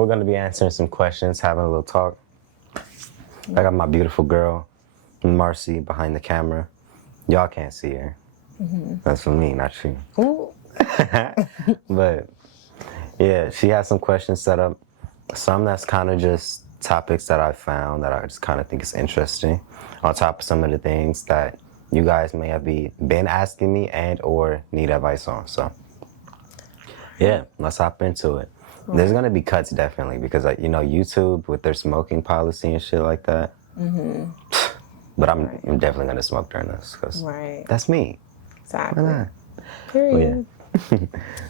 we're going to be answering some questions, having a little talk. I got my beautiful girl, Marcy, behind the camera. Y'all can't see her. That's for me, not you. Ooh. But yeah, she has some questions set up. Some that's kind of just topics that I found that I just kind of think is interesting, on top of some of the things that you guys may have been asking me and or need advice on. So yeah, let's hop into it. There's gonna be cuts definitely because YouTube with their smoking policy and shit like that. But I'm definitely gonna smoke during this because that's me. Exactly. Why not? Period. Oh, yeah.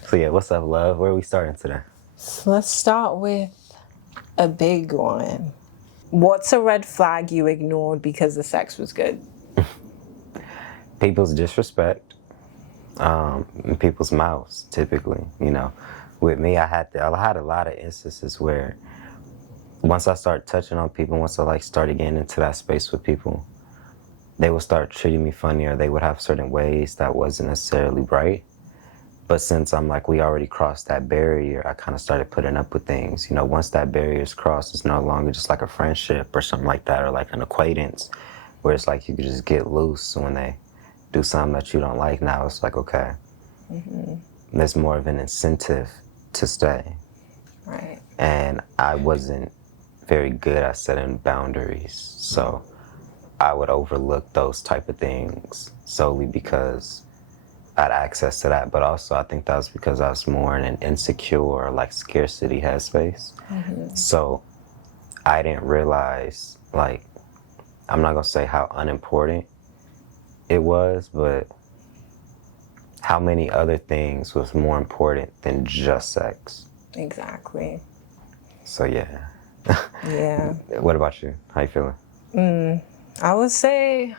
So yeah, what's up, love? Where are we starting today? So let's start with a big one. What's a red flag you ignored because the sex was good? People's disrespect, in people's mouths. Typically, with me, I had a lot of instances where once I start touching on people, once I started getting into that space with people, they would start treating me funny, or they would have certain ways that wasn't necessarily right. But since we already crossed that barrier, I kind of started putting up with things. Once that barrier is crossed, it's no longer just like a friendship or something like that, or like an acquaintance, where it's like you could just get loose when they do something that you don't like. Now it's like, okay, there's more of an incentive to stay. Right. And I wasn't very good at setting boundaries, so I would overlook those type of things solely because I had access to that. But also I think that was because I was more in an insecure, scarcity headspace. So I didn't realize, I'm not gonna say how unimportant it was, but how many other things was more important than just sex. Exactly. So yeah. Yeah. What about you? How you feeling? I would say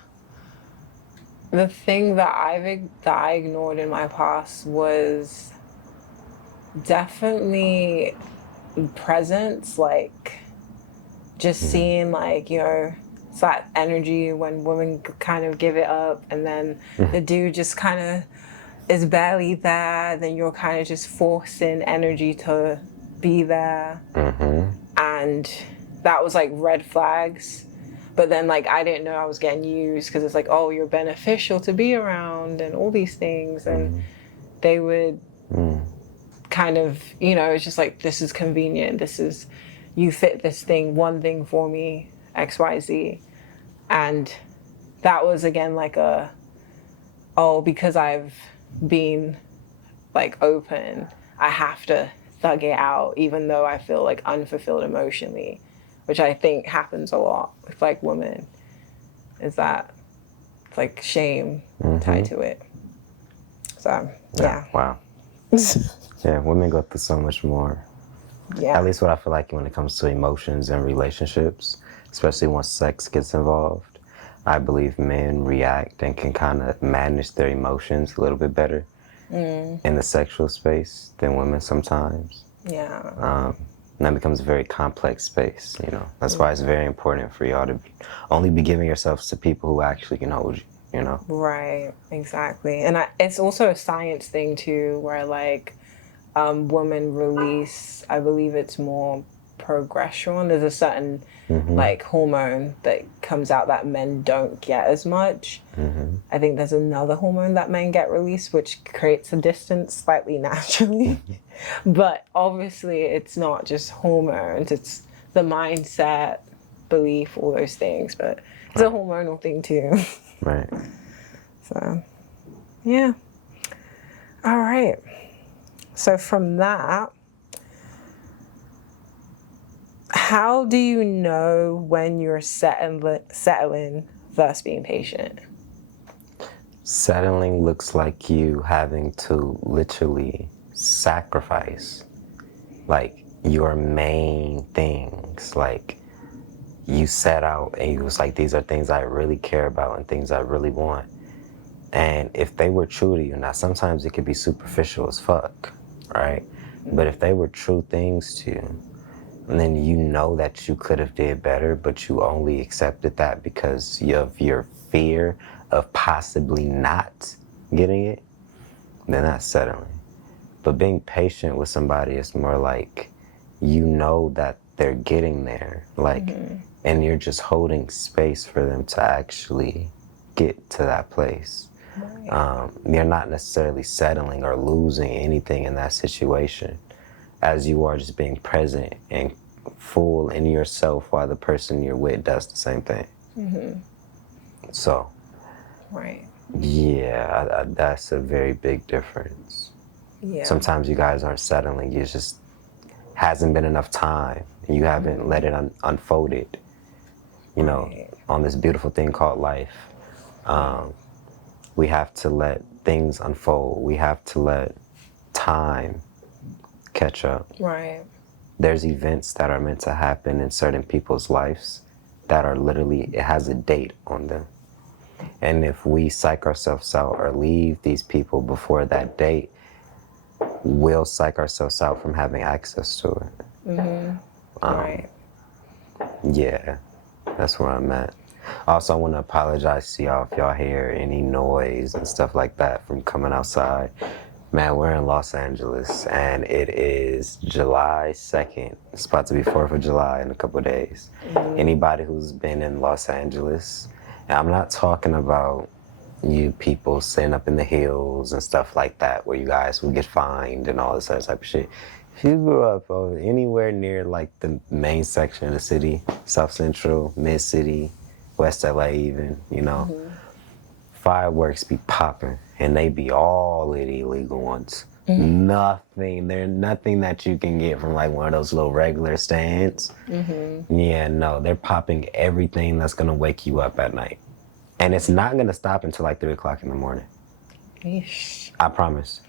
the thing that I ignored in my past was definitely presence, just seeing it's that energy when women kind of give it up and then the dude just kind of is barely there, then you're kind of just forcing energy to be there. And that was red flags. But then I didn't know I was getting used because it's oh, you're beneficial to be around and all these things. And they would kind of, it's just this is convenient. You fit this thing, one thing for me, XYZ. And that was again because I've been open, I have to thug it out even though I feel unfulfilled emotionally, which I think happens a lot with women, is that it's shame tied to it. So yeah. Wow. Yeah, women go through so much more. Yeah. At least what I feel like when it comes to emotions and relationships, especially once sex gets involved, I believe men react and can kind of manage their emotions a little bit better in the sexual space than women sometimes. Yeah. And that becomes a very complex space, That's why it's very important for y'all to only be giving yourselves to people who actually can hold you, Right, exactly. And it's also a science thing too, where women release, I believe it's more progesterone. There's a certain hormone that comes out that men don't get as much. I think there's another hormone that men get released, which creates a distance slightly naturally. But obviously it's not just hormones, it's the mindset, belief, all those things. But it's a hormonal thing too. Right. So, yeah. All right. So from that, how do you know when you're settling versus being patient? Settling looks like you having to literally sacrifice your main things. You set out and you was these are things I really care about and things I really want. And if they were true to you, now sometimes it could be superficial as fuck, right? But if they were true things to you, then that you could have did better, but you only accepted that because of your fear of possibly not getting it, then that's settling. But being patient with somebody is more you know that they're getting there, like, and you're just holding space for them to actually get to that place. Right. You're not necessarily settling or losing anything in that situation, as you are just being present and full in yourself while the person you're with does the same thing. So, Right. yeah, that's a very big difference. Yeah. Sometimes you guys aren't settling. You just hasn't been enough time. You haven't let it unfolded, you know, Right. on this beautiful thing called life. We have to let things unfold. We have to let time catch up. Right. There's events that are meant to happen in certain people's lives that are literally, it has a date on them. And if we psych ourselves out or leave these people before that date, we'll psych ourselves out from having access to it. Right. Yeah, that's where I'm at. Also, I want to apologize to y'all if y'all hear any noise and stuff like that from coming outside. Man, we're in Los Angeles, and it is July 2nd. It's about to be 4th of July in a couple of days. Anybody who's been in Los Angeles, and I'm not talking about you people sitting up in the hills and stuff like that, where you guys will get fined and all this other type of shit. If you grew up anywhere near like the main section of the city, South Central, Mid-City, West LA even, you know, fireworks be popping, and they be all the illegal ones. There's nothing that you can get from like one of those little regular stands. Yeah, no, they're popping everything that's gonna wake you up at night. And it's not gonna stop until like 3 o'clock in the morning. Yeesh. I promise.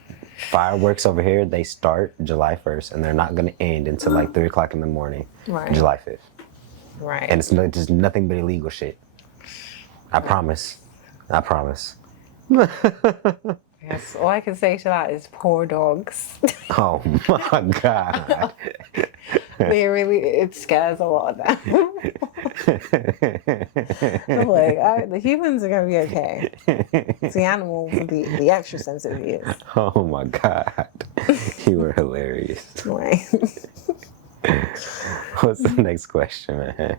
Fireworks over here, they start July 1st, and they're not gonna end until like 3 o'clock in the morning, Right. July 5th. Right. And it's just nothing but illegal shit. I promise. I promise. Yes, all I can say to that is poor dogs. Oh my God. It scares a lot of them. I'm like, the humans are going to be okay. It's the animals, the extra sensitive ears. Oh my God. You were hilarious. Right. What's the next question, man?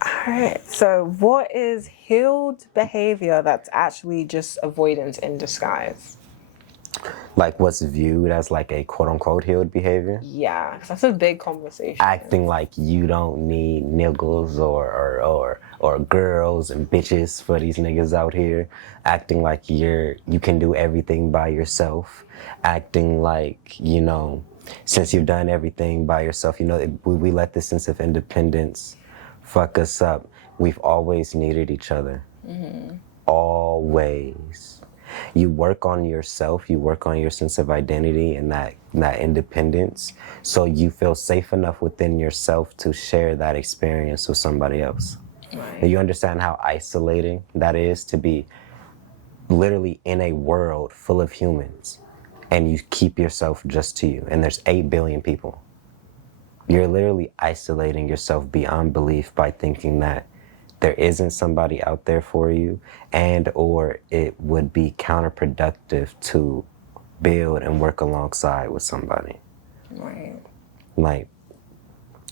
All right. So, what is healed behavior that's actually just avoidance in disguise? Like what's viewed as like a quote unquote healed behavior? Yeah, because that's a big conversation. Acting like you don't need niggas or girls and bitches for these niggas out here. Acting like you can do everything by yourself. Acting like, you know, since you've done everything by yourself, you know, we let this sense of independence fuck us up. We've always needed each other. Always. You work on yourself, you work on your sense of identity and that independence, so you feel safe enough within yourself to share that experience with somebody else. Right. And you understand how isolating that is, to be literally in a world full of humans and you keep yourself just to you, and there's 8 billion people. You're literally isolating yourself beyond belief by thinking that there isn't somebody out there for you, and or it would be counterproductive to build and work alongside with somebody. Right. Like,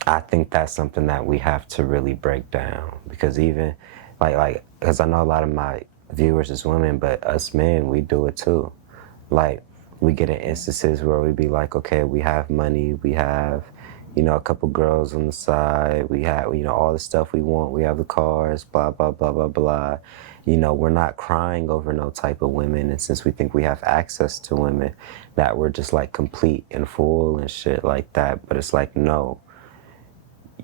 I think that's something that we have to really break down, because even because I know a lot of my viewers is women, but us men, we do it too. Like, we get in instances where we be like, okay, we have money, we have, you know, a couple girls on the side, we have, you know, all the stuff we want, we have the cars, blah, blah, blah, blah, blah. You know, we're not crying over no type of women, and since we think we have access to women, that we're just like complete and full and shit like that. But it's like, no,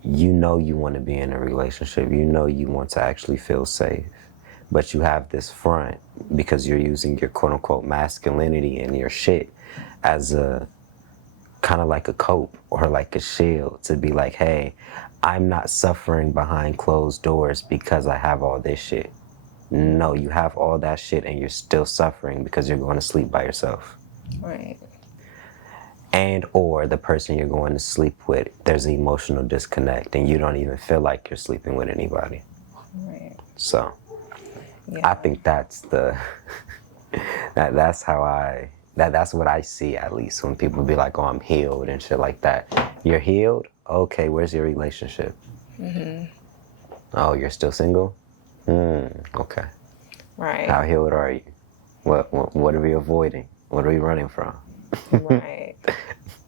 you know you want to be in a relationship, you know you want to actually feel safe, but you have this front because you're using your quote unquote masculinity and your shit as a kind of like a cope or like a shield to be like, hey, I'm not suffering behind closed doors because I have all this shit. No, you have all that shit and you're still suffering because you're going to sleep by yourself. Right. And or the person you're going to sleep with, there's an emotional disconnect and you don't even feel like you're sleeping with anybody. Right. So Yeah. I think that's the that's what I see, at least, when people be like, oh, I'm healed and shit like that. You're healed, okay, where's your relationship? Oh, you're still single? Okay. Right. How healed are you? What are we avoiding? What are we running from? Right.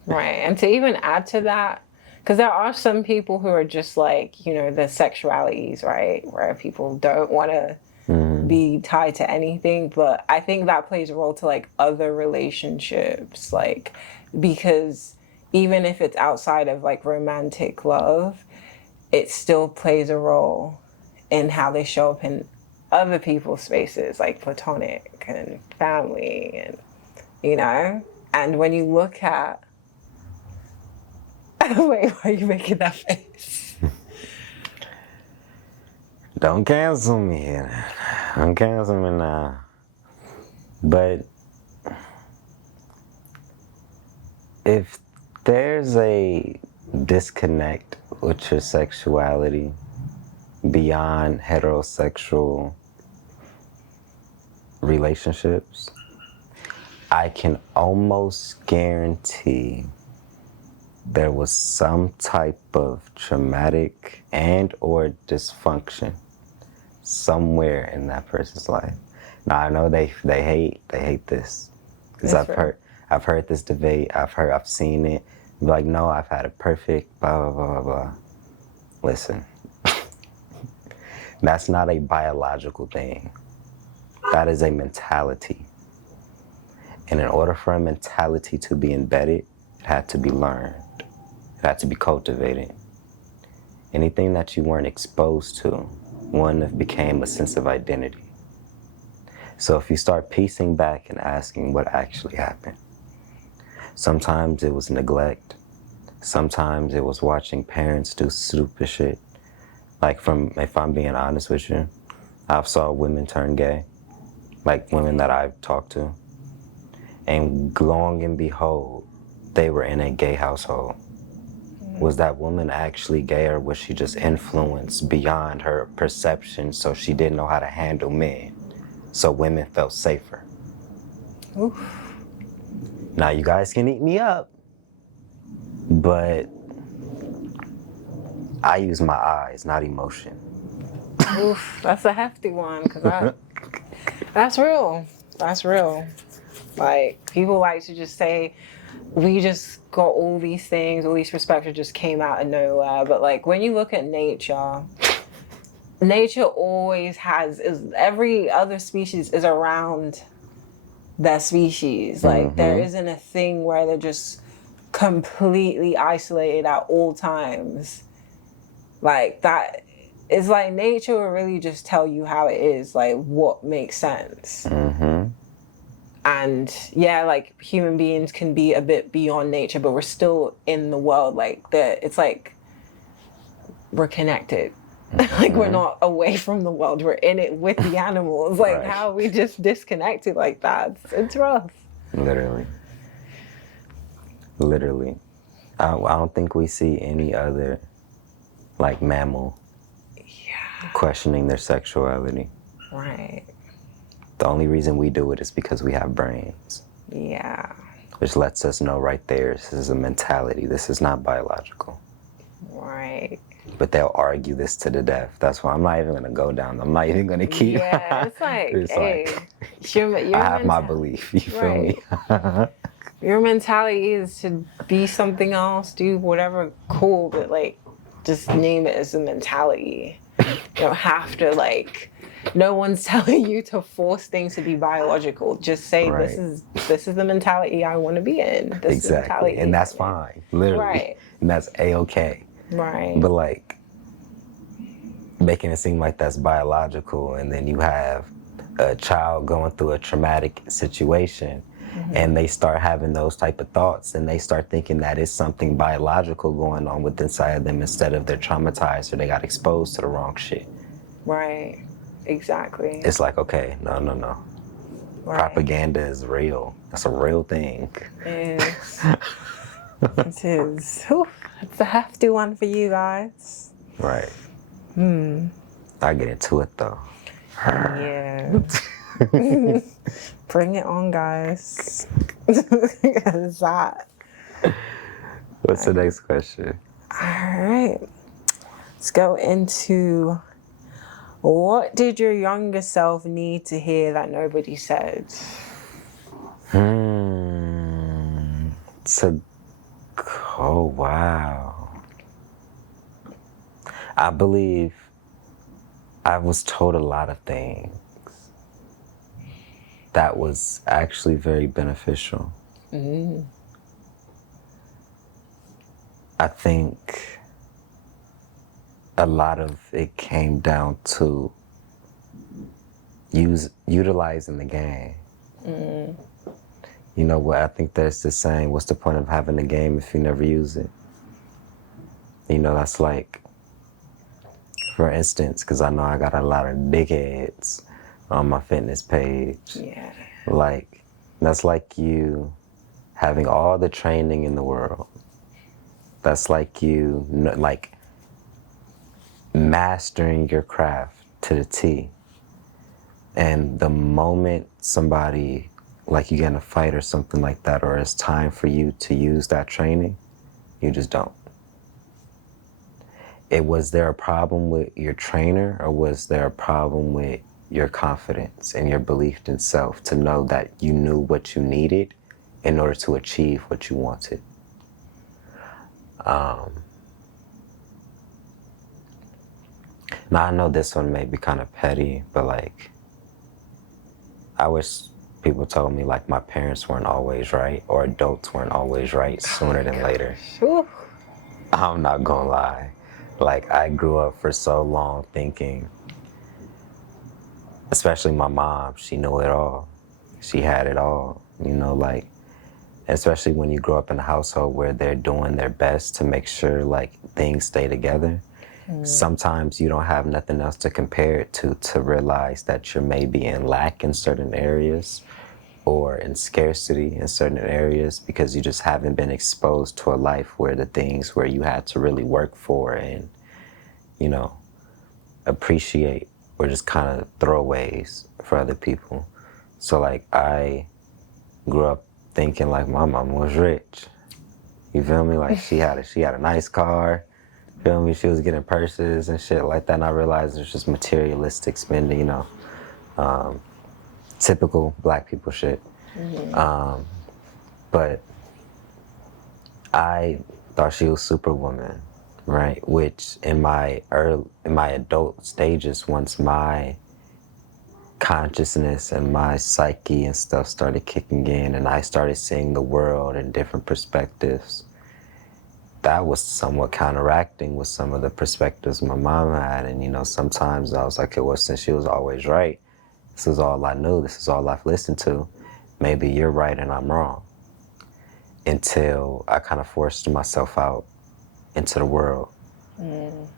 Right. And to even add to that, because there are some people who are just like, you know, the sexualities, right? Where people don't want to be tied to anything. But I think that plays a role to like other relationships, like, because even if it's outside of like romantic love, it still plays a role in how they show up in other people's spaces, like platonic and family, and, you know? And when you look at, wait, why are you making that face? Don't cancel me. Don't cancel me now. But if there's a disconnect with your sexuality beyond heterosexual relationships, I can almost guarantee there was some type of traumatic and or dysfunction somewhere in that person's life. Now I know they hate this because I've heard this debate. I've seen it. Like, no, I've had a perfect blah blah blah blah blah. Listen, that's not a biological thing. That is a mentality. And in order for a mentality to be embedded, it had to be learned. It had to be cultivated. Anything that you weren't exposed to, one became a sense of identity. So if you start piecing back and asking what actually happened, sometimes it was neglect. Sometimes it was watching parents do stupid shit. Like, if I'm being honest with you, I've saw women turn gay, like women that I've talked to. And long and behold, they were in a gay household. Was that woman actually gay, or was she just influenced beyond her perception, so she didn't know how to handle men? So women felt safer. Oof. Now you guys can eat me up, but I use my eyes, not emotion. Oof, that's a hefty one, because that's real. That's real. Like, people like to just say, we just got all these things, all these perspectives just came out of nowhere. But like, when you look at nature always every other species is around their species. Like, there isn't a thing where they're just completely isolated at all times. Like, that is like, nature will really just tell you how it is, like what makes sense. And yeah, like, human beings can be a bit beyond nature, but we're still in the world. Like, it's like we're connected. Like, we're not away from the world. We're in it with the animals. Like, Right. how are we just disconnected like that? It's rough. Literally. I don't think we see any other, like, mammal questioning their sexuality. Right. The only reason we do it is because we have brains. Yeah. Which lets us know right there, this is a mentality. This is not biological. Right. But they'll argue this to the death. That's why I'm not even going to go down. I'm not even going to keep. Yeah, it's like, hey, I have my belief. You feel me? Your mentality is to be something else, do whatever cool, but like, just name it as a mentality. You don't have to, like, no one's telling you to force things to be biological. Just say, this is the mentality I want to be in. This is the mentality. And that's fine, literally. Right. And that's A-okay. Right. But like, making it seem like that's biological, and then you have a child going through a traumatic situation, and they start having those type of thoughts, and they start thinking that it's something biological going on with inside of them, instead of they're traumatized or they got exposed to the wrong shit. Right. Exactly. It's like, okay, no. Right. Propaganda is real. That's a real thing. It is. It is. Whew, it's a hefty one for you guys. Right. I get into it though. Yeah. Bring it on, guys. What's What's the next question? right. Let's go into what did your younger self need to hear that nobody said? Oh, wow. I believe I was told a lot of things that was actually very beneficial. I think a lot of it came down to utilizing the game. You know what? I think there's this saying, what's the point of having a game if you never use it? You know, that's like, for instance, because I know I got a lot of dickheads on my fitness page. Yeah. Like, that's like you having all the training in the world. That's like you, like, mastering your craft to the T. And the moment somebody, like you get in a fight or something like that, or it's time for you to use that training, you just don't. Was there a problem with your trainer, or was there a problem with your confidence and your belief in self to know that you knew what you needed in order to achieve what you wanted? Now I know this one may be kind of petty, but like, I wish people told me like my parents weren't always right, or adults weren't always right sooner than later. Whew. I'm not gonna lie. Like, I grew up for so long thinking, especially my mom, she knew it all. She had it all, you know, like, especially when you grow up in a household where they're doing their best to make sure like things stay together. Sometimes you don't have nothing else to compare it to realize that you're maybe in lack in certain areas or in scarcity in certain areas because you just haven't been exposed to a life where the things where you had to really work for and, you know, appreciate or just kind of throwaways for other people. So like, I grew up thinking like my mom was rich. You feel me? Like, she had a nice car. Feel me? She was getting purses and shit like that. And I realized it's just materialistic spending, you know, typical black people shit. But I thought she was Superwoman, right? Which in my adult stages, once my consciousness and my psyche and stuff started kicking in, and I started seeing the world in different perspectives, that was somewhat counteracting with some of the perspectives my mom had. And, you know, sometimes I was like, well, since she was always right, this is all I knew, this is all I've listened to, maybe you're right and I'm wrong. Until I kind of forced myself out into the world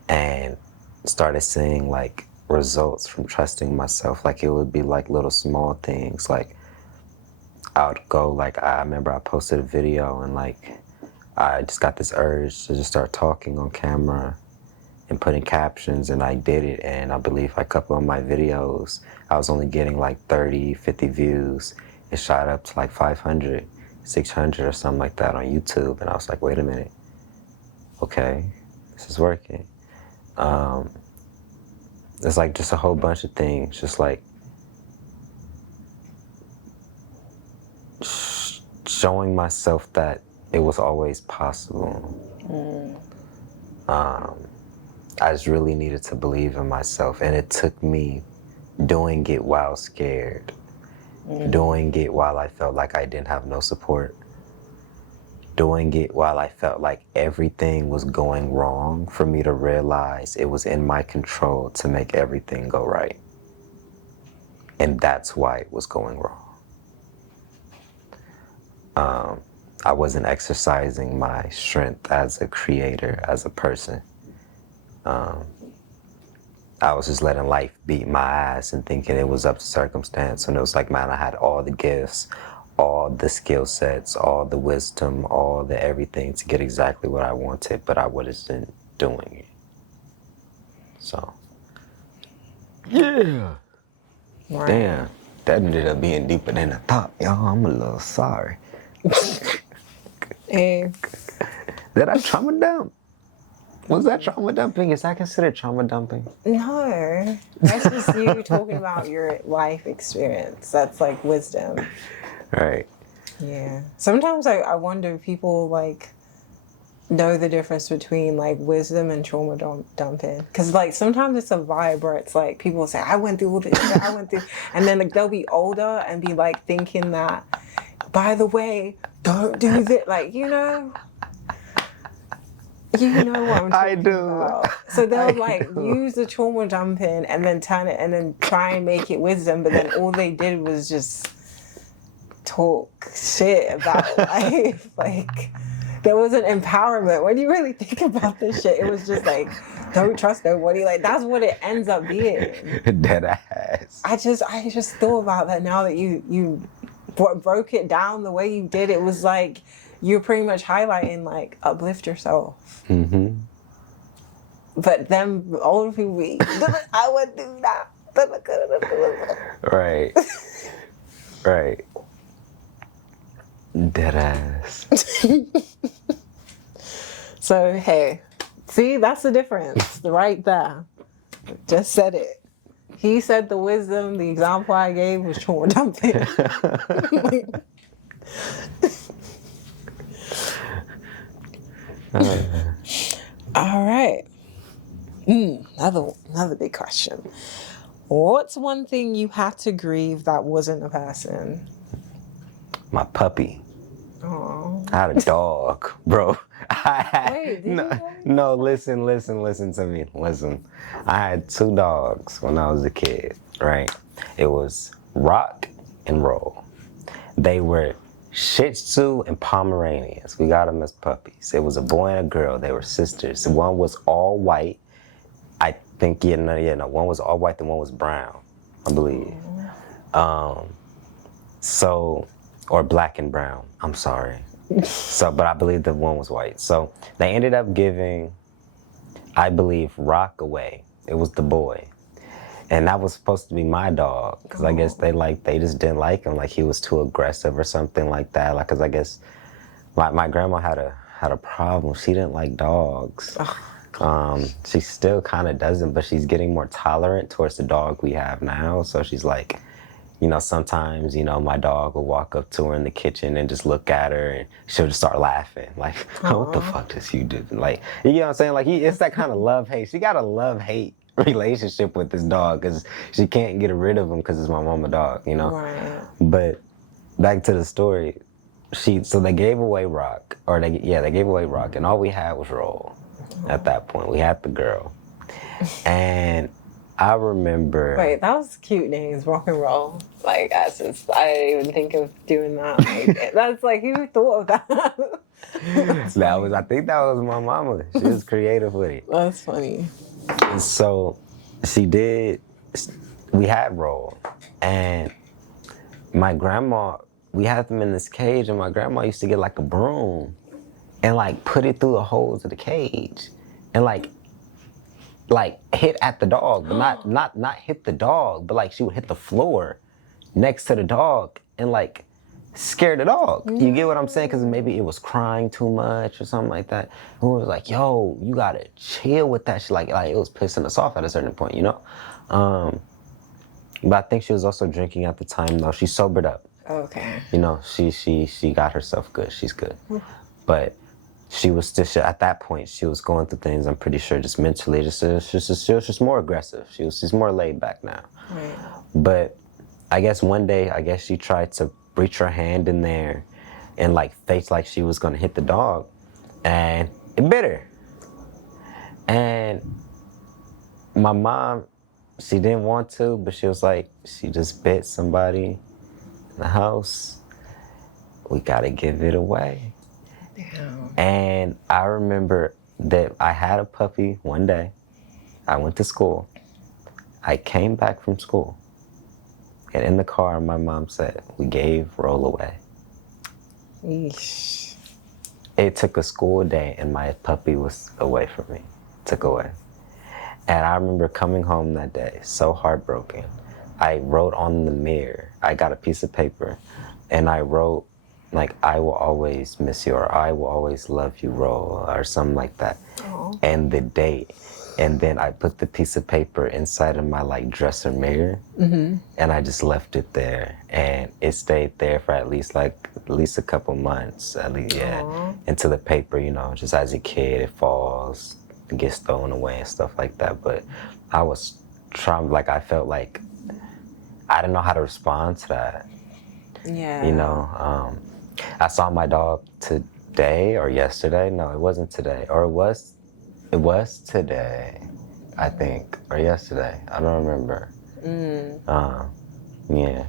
and started seeing like results from trusting myself. Like, it would be like little small things. Like, I would go, like, I remember I posted a video and like, I just got this urge to just start talking on camera and putting captions, and I did it. And I believe a couple of my videos, I was only getting like 30, 50 views. It shot up to like 500, 600 or something like that on YouTube. And I was like, wait a minute. Okay, this is working. It's like just a whole bunch of things, just like showing myself that it was always possible. I just really needed to believe in myself, and it took me doing it while scared, doing it while I felt like I didn't have no support, doing it while I felt like everything was going wrong, for me to realize it was in my control to make everything go right. And that's why it was going wrong. I wasn't exercising my strength as a creator, as a person. I was just letting life beat my ass and thinking it was up to circumstance. And it was like, man, I had all the gifts, all the skill sets, all the wisdom, all the everything to get exactly what I wanted, but I wasn't doing it. So, yeah. Right. Damn, that ended up being deeper than I thought, y'all. I'm a little sorry. Hey. Did I trauma dump? Was that trauma dumping? Is that considered trauma dumping? No, that's just you talking about your life experience. That's like wisdom. Right. Yeah. Sometimes I wonder if people like know the difference between like wisdom and trauma dumping. Because like sometimes it's a vibe where it's like people say, I went through all this shit, I went through. And then like they'll be older and be like thinking that, by the way, don't do that. Like, you know what I'm talking about. So they'll like use the trauma dumping and then turn it and then try and make it wisdom, but then all they did was just talk shit about life. Like there wasn't empowerment. When you really think about this shit, it was just like, don't trust nobody. Like that's what it ends up being. Dead ass. I just thought about that now that you broke it down the way you did. It was like you're pretty much highlighting like uplift yourself. Mm-hmm. But then older people be, I would do that. Right. Right. Dead ass. So hey, see, that's the difference right there. Just said it. He said the wisdom, the example I gave was trauma dumping. All right. Another big question. What's one thing you had to grieve that wasn't a person? My puppy. Aww. I had a dog, bro. Wait, did no, listen to me. Listen. I had 2 dogs when I was a kid, right? It was Rock and Roll. They were Shih Tzu and Pomeranians. We got them as puppies. It was a boy and a girl. They were sisters. One was all white. I think, no, one was all white, the one was brown, I believe. Or black and brown. I'm sorry. But I believe the one was white. So they ended up giving, I believe, Rock away. It was the boy. And that was supposed to be my dog. Because I guess they just didn't like him. Like he was too aggressive or something like that. Like, because I guess my grandma had a problem. She didn't like dogs. She still kind of doesn't, but she's getting more tolerant towards the dog we have now. So she's like, sometimes, my dog will walk up to her in the kitchen and just look at her and she'll just start laughing. Like, what the fuck does you do? Like, you know what I'm saying? Like, it's that kind of love-hate. She got a love-hate relationship with this dog because she can't get rid of him because it's my mama dog, Right. But back to the story, so they gave away Rock, they gave away Rock, and all we had was Roll at that point. We had the girl. And I remember. Wait, that was cute names, Rock and Roll. Like, I didn't even think of doing that. Like, that's like, who thought of that? I think that was my mama. She was creative with it. That's funny. And so we had Roll. And my grandma, we had them in this cage, and my grandma used to get like a broom and like put it through the holes of the cage and like hit at the dog, but not hit the dog, but like she would hit the floor next to the dog and like scare the dog. You get what I'm saying? Because maybe it was crying too much or something like that. And we was like, yo, you gotta chill with that shit. Like it was pissing us off at a certain point, But I think she was also drinking at the time though. She sobered up. Okay. She got herself good. She's good. But she was still, at that point, she was going through things, I'm pretty sure, just mentally, she was just more aggressive. She's more laid back now. Right. But I guess one day, she tried to reach her hand in there and like face like she was gonna hit the dog, and it bit her. And my mom, she didn't want to, but she was like, she just bit somebody in the house. We gotta give it away. Damn. And I remember that I had a puppy one day. I went to school. I came back from school. And in the car, my mom said, we gave Roll away. Yeesh. It took a school day and my puppy was away from me. Took away. And I remember coming home that day, so heartbroken. I wrote on the mirror. I got a piece of paper and I wrote, like I will always miss you or I will always love you roll or something like that. Oh. And the date. And then I put the piece of paper inside of my like dresser mirror, and I just left it there, and it stayed there for at least a couple months, at least, yeah. Aw. Until the paper, you know, just as a kid, it falls, it gets thrown away and stuff like that. But I was trying, like I felt like I didn't know how to respond to that. Yeah. You know, I saw my dog today or yesterday. No, it wasn't today, or it was today, I think, or yesterday. I don't remember. Yeah,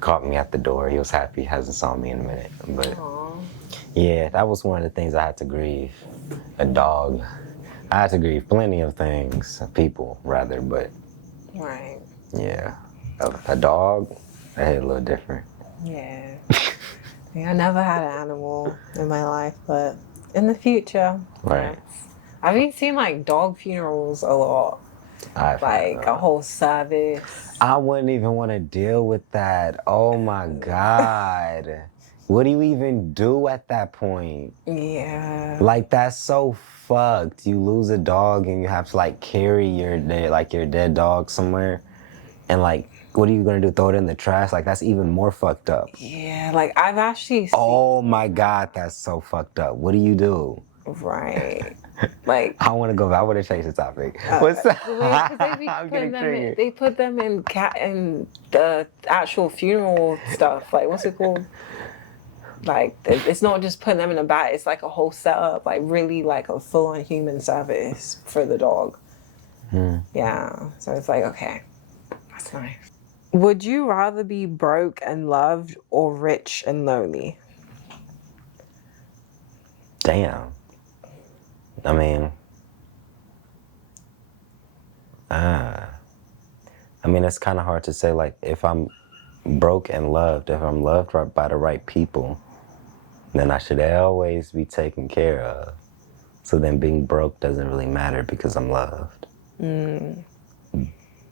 caught me at the door. He was happy. He hasn't saw me in a minute. But Aw. yeah, that was one of the things I had to grieve. A dog. I had to grieve plenty of things, people rather, but Right. yeah, a dog, that hit a little different. Yeah. I never had an animal in my life, but in the future, Right. yes. I've even seen like dog funerals a lot, like a whole service. I wouldn't even want to deal with that. Oh my God. What do you even do at that point? Yeah. Like, that's so fucked. You lose a dog and you have to like carry your dead dog somewhere. And like, what are you gonna do? Throw it in the trash? Like, that's even more fucked up. Yeah, like I've actually seen. Oh my God, that's so fucked up. What do you do? Right. Like I want to change the topic. What's that? they put them in the actual funeral stuff. Like what's it called? Like it's not just putting them in a bag. It's like a whole setup. Like really like a full-on human service for the dog. Yeah. So it's like okay, that's nice. Would you rather be broke and loved or rich and lonely? Damn. I mean, it's kind of hard to say, like, if I'm broke and loved, if I'm loved by the right people, then I should always be taken care of. So then being broke doesn't really matter because I'm loved.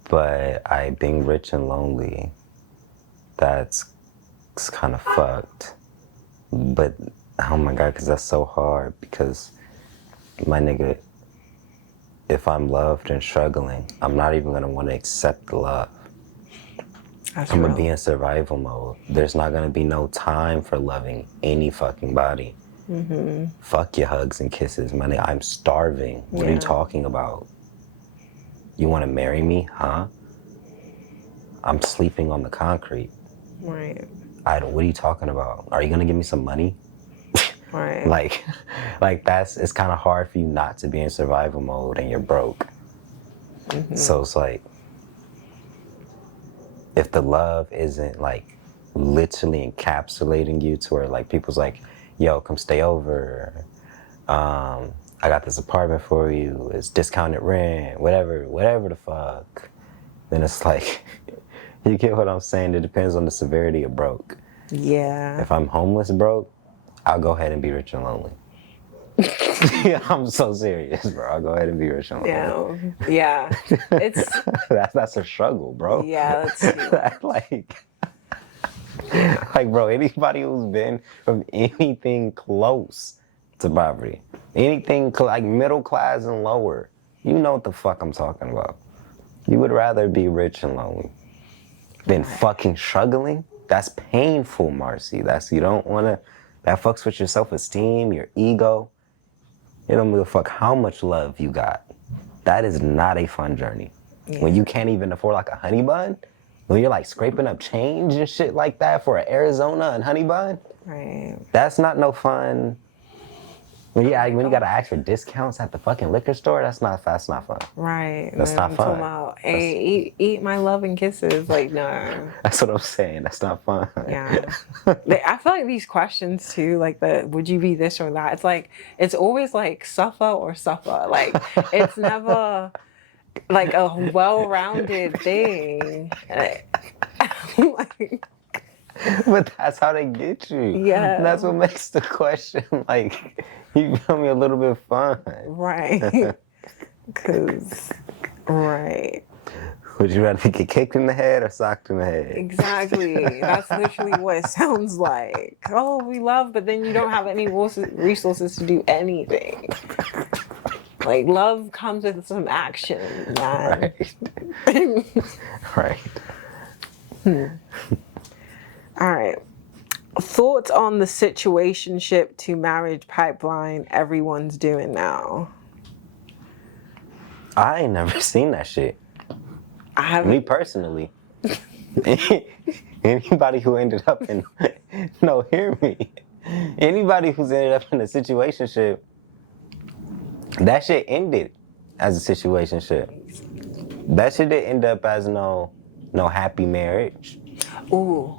But being rich and lonely, that's kind of fucked. But, oh my God, because that's so hard because, my nigga, if I'm loved and struggling, I'm not even going to want to accept the love. I'm going to be in survival mode. There's not going to be no time for loving any fucking body. Fuck your hugs and kisses, my nigga. I'm starving. What are you talking about? You want to marry me, huh? I'm sleeping on the concrete. Right. What are you talking about? Are you going to give me some money? Right. Like it's kind of hard for you not to be in survival mode and you're broke. So it's like, if the love isn't like literally encapsulating you to where like people's like, yo, come stay over. I got this apartment for you. It's discounted rent, whatever the fuck. Then it's like, you get what I'm saying? It depends on the severity of broke. Yeah. If I'm homeless broke, I'll go ahead and be rich and lonely. I'm so serious, bro. I'll go ahead and be rich and lonely. Yeah. It's that's a struggle, bro. Yeah, that's like, bro, anybody who's been from anything close to poverty, anything like middle class and lower, you know what the fuck I'm talking about. You would rather be rich and lonely than fucking struggling. That's painful, Marcy. You don't want to. That fucks with your self-esteem, your ego. You don't give a fuck how much love you got. That is not a fun journey. Yeah. When you can't even afford like a honey bun, when you're like scraping up change and shit like that for an Arizona and honey bun, right. That's not no fun. When you gotta ask for discounts at the fucking liquor store, that's not fun. Right. That's not fun. About, hey, eat my love and kisses. Like, no. That's what I'm saying. That's not fun. Yeah. I feel like these questions too, like would you be this or that? It's like, it's always like suffer or suffer. Like, it's never like a well-rounded thing. Like, but that's how they get you. Yeah. That's what makes the question like, you feel me, a little bit fun. Right. Right. Would you rather get kicked in the head or socked in the head? Exactly. That's literally what it sounds like. Oh, we love, but then you don't have any resources to do anything. Like, love comes with some action, man. Right. Right. All right. Thoughts on the situationship to marriage pipeline everyone's doing now? I ain't never seen that shit. I haven't. Me personally. Anybody who ended up in, no, hear me. Anybody who's ended up in a situationship, that shit ended as a situationship. That shit didn't end up as no happy marriage. Ooh,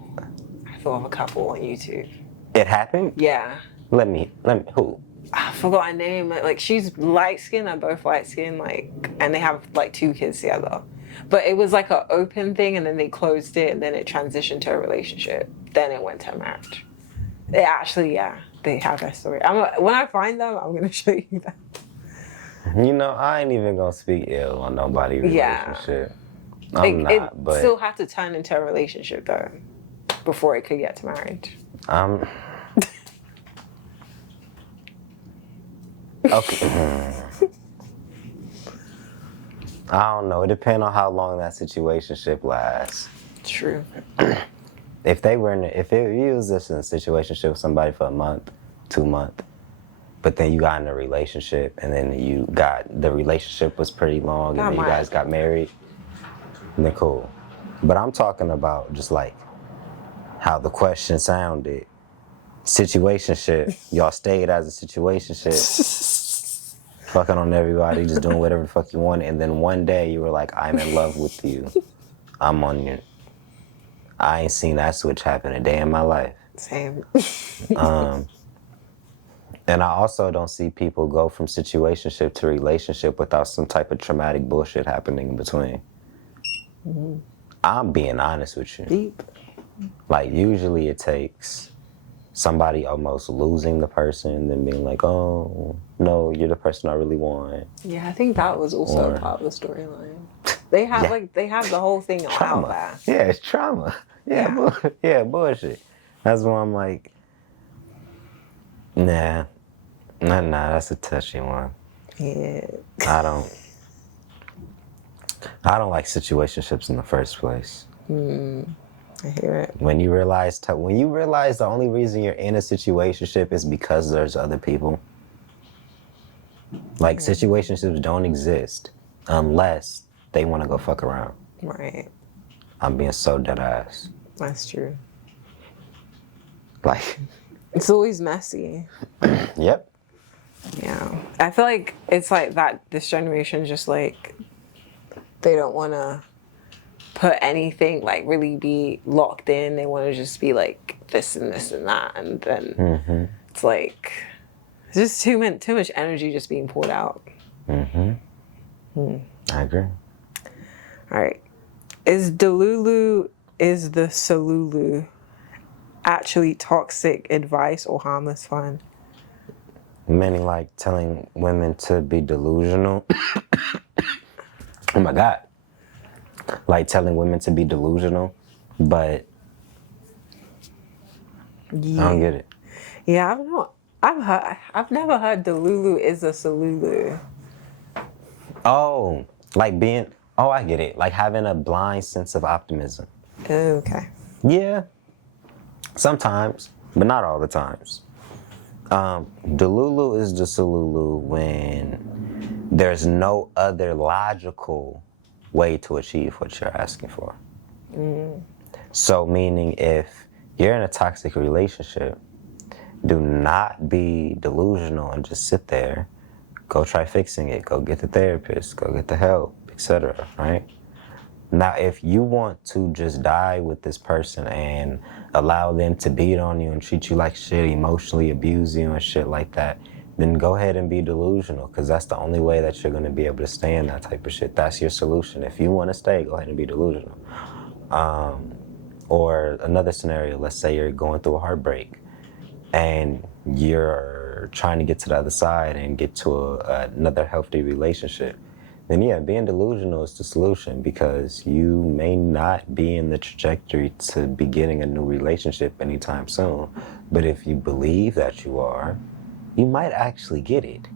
I thought of a couple on YouTube. It happened? Yeah. Let me, who? I forgot her name. Like, she's light skinned. They're both light skinned. Like, and they have like 2 kids together. But it was like an open thing, and then they closed it, and then it transitioned to a relationship. Then it went to marriage. They actually, yeah, they have that story. When I find them, I'm gonna show you that. You know, I ain't even gonna speak ill on nobody's relationship. I'm not, but it still have to turn into a relationship though, before it could get to marriage. Okay. I don't know. It depends on how long that situationship lasts. True. If you was just in a situationship with somebody for a month, 2 months, but then you got in a relationship, and then the relationship was pretty long, and then you guys got married, then cool. But I'm talking about just like how the question sounded. Situationship. Y'all stayed as a situationship. Fucking on everybody, just doing whatever the fuck you want, and then one day you were like, I'm in love with you. I'm on you. I ain't seen that switch happen a day in my life. Same. And I also don't see people go from situationship to relationship without some type of traumatic bullshit happening in between. Mm-hmm. I'm being honest with you. Deep. Like, usually it takes somebody almost losing the person, then being like, oh, no, you're the person I really want. Yeah, I think that was also a part of the storyline. They have they have the whole thing trauma. out there. Yeah, it's trauma. Yeah, bullshit. That's why I'm like, nah, that's a touchy one. Yeah. I don't like situationships in the first place. I hear it. When you realize the only reason you're in a situationship is because there's other people. Like, situationships don't exist unless they want to go fuck around. Right. I'm being so dead ass. That's true. Like, it's always messy. Yep. Yeah. I feel like it's like that this generation just like they don't want to put anything like really be locked in. They want to just be like this and this and that, and then it's like just too much energy just being poured out. I agree. All right, is delulu is the solulu actually toxic advice or harmless fun? Many like telling women to be delusional. Oh my God. Like telling women to be delusional, but I don't get it. Yeah, I don't know. I've never heard delulu is a solulu. Oh, like I get it. Like having a blind sense of optimism. Okay. Yeah. Sometimes, but not all the times. Delulu is the solulu when there's no other logical way to achieve what you're asking for. So meaning if you're in a toxic relationship, do not be delusional and just sit there. Go try fixing it. Go get the therapist. Go get the help, etc. Right? Now, if you want to just die with this person and allow them to beat on you and treat you like shit, emotionally abuse you and shit like that, then go ahead and be delusional, because that's the only way that you're going to be able to stay in that type of shit. That's your solution. If you want to stay, go ahead and be delusional. Or another scenario, let's say you're going through a heartbreak and you're trying to get to the other side and get to another healthy relationship. And yeah, being delusional is the solution, because you may not be in the trajectory to be getting a new relationship anytime soon. But if you believe that you are, you might actually get it.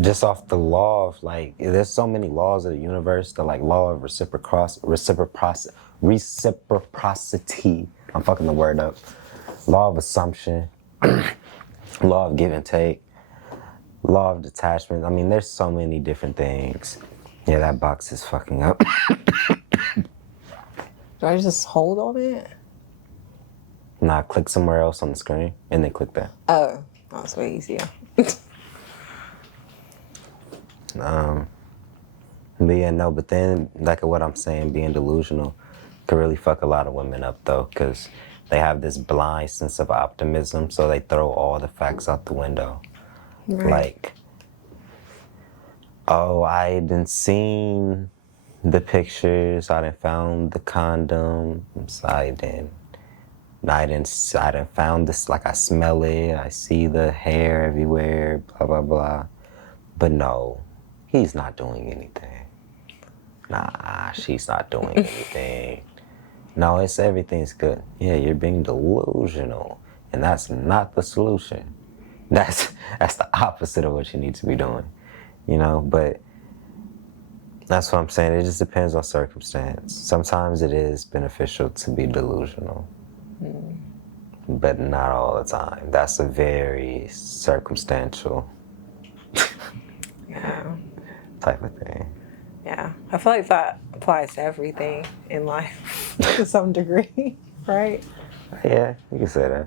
Just off the law of, like, there's so many laws of the universe, the, like, law of reciprocity. I'm fucking the word up. Law of assumption, law of give and take, law of detachment. I mean, there's so many different things. Yeah, that box is fucking up. Do I just hold on it? Nah, click somewhere else on the screen and then click that. Oh, that's way easier. But yeah, no, but then, like what I'm saying, being delusional could really fuck a lot of women up, though, because they have this blind sense of optimism, so they throw all the facts out the window. Right. Like, oh, I done seen the pictures, I done found the condoms, I done found this, like, I smell it, I see the hair everywhere, blah, blah, blah. But no, he's not doing anything. Nah, she's not doing anything. No, everything's good. Yeah, you're being delusional, and that's not the solution. That's the opposite of what you need to be doing, you know. But that's what I'm saying. It just depends on circumstance. Sometimes it is beneficial to be delusional, but not all the time. That's a very circumstantial type of thing. Yeah, I feel like that applies to everything in life to some degree, right? Yeah, you can say that.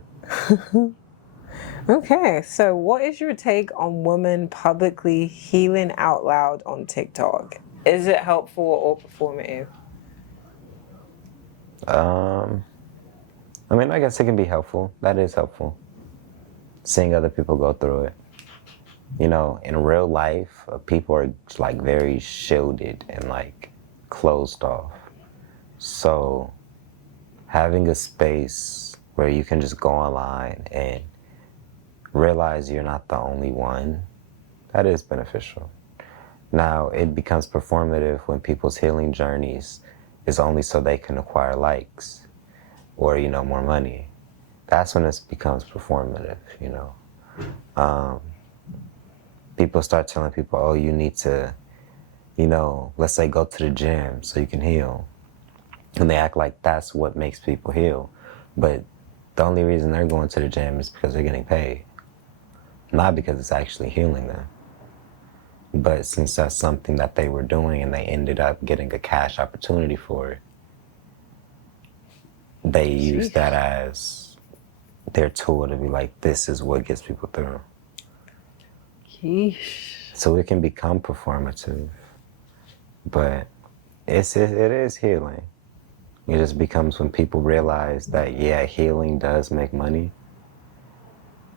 Okay, so what is your take on women publicly healing out loud on TikTok? Is it helpful or performative? I mean, I guess it can be helpful. That is helpful. Seeing other people go through it. You know, in real life, people are, like, very shielded and, like, closed off. So having a space where you can just go online and realize you're not the only one, that is beneficial. Now, it becomes performative when people's healing journeys is only so they can acquire likes or, you know, more money. That's when it becomes performative, you know. People start telling people, oh, you need to, you know, let's say go to the gym so you can heal. And they act like that's what makes people heal. But the only reason they're going to the gym is because they're getting paid. Not because it's actually healing them. But since that's something that they were doing and they ended up getting a cash opportunity for it, they use that as their tool to be like, this is what gets people through. Yeesh. So it can become performative, but it is healing. It just becomes when people realize that, yeah, healing does make money.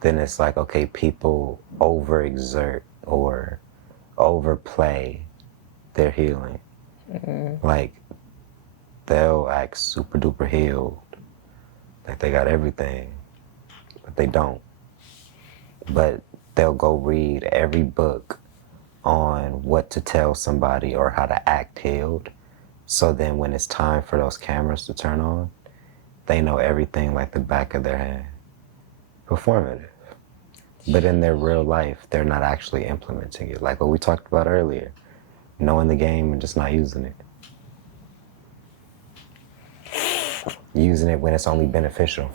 Then it's like, okay, people overexert or overplay their healing. Mm-hmm. Like, they'll act super duper healed, like they got everything, but they don't. But they'll go read every book on what to tell somebody or how to act healed. So then when it's time for those cameras to turn on, they know everything like the back of their hand. Performative. But in their real life, they're not actually implementing it. Like what we talked about earlier, knowing the game and just not using it. Using it when it's only beneficial.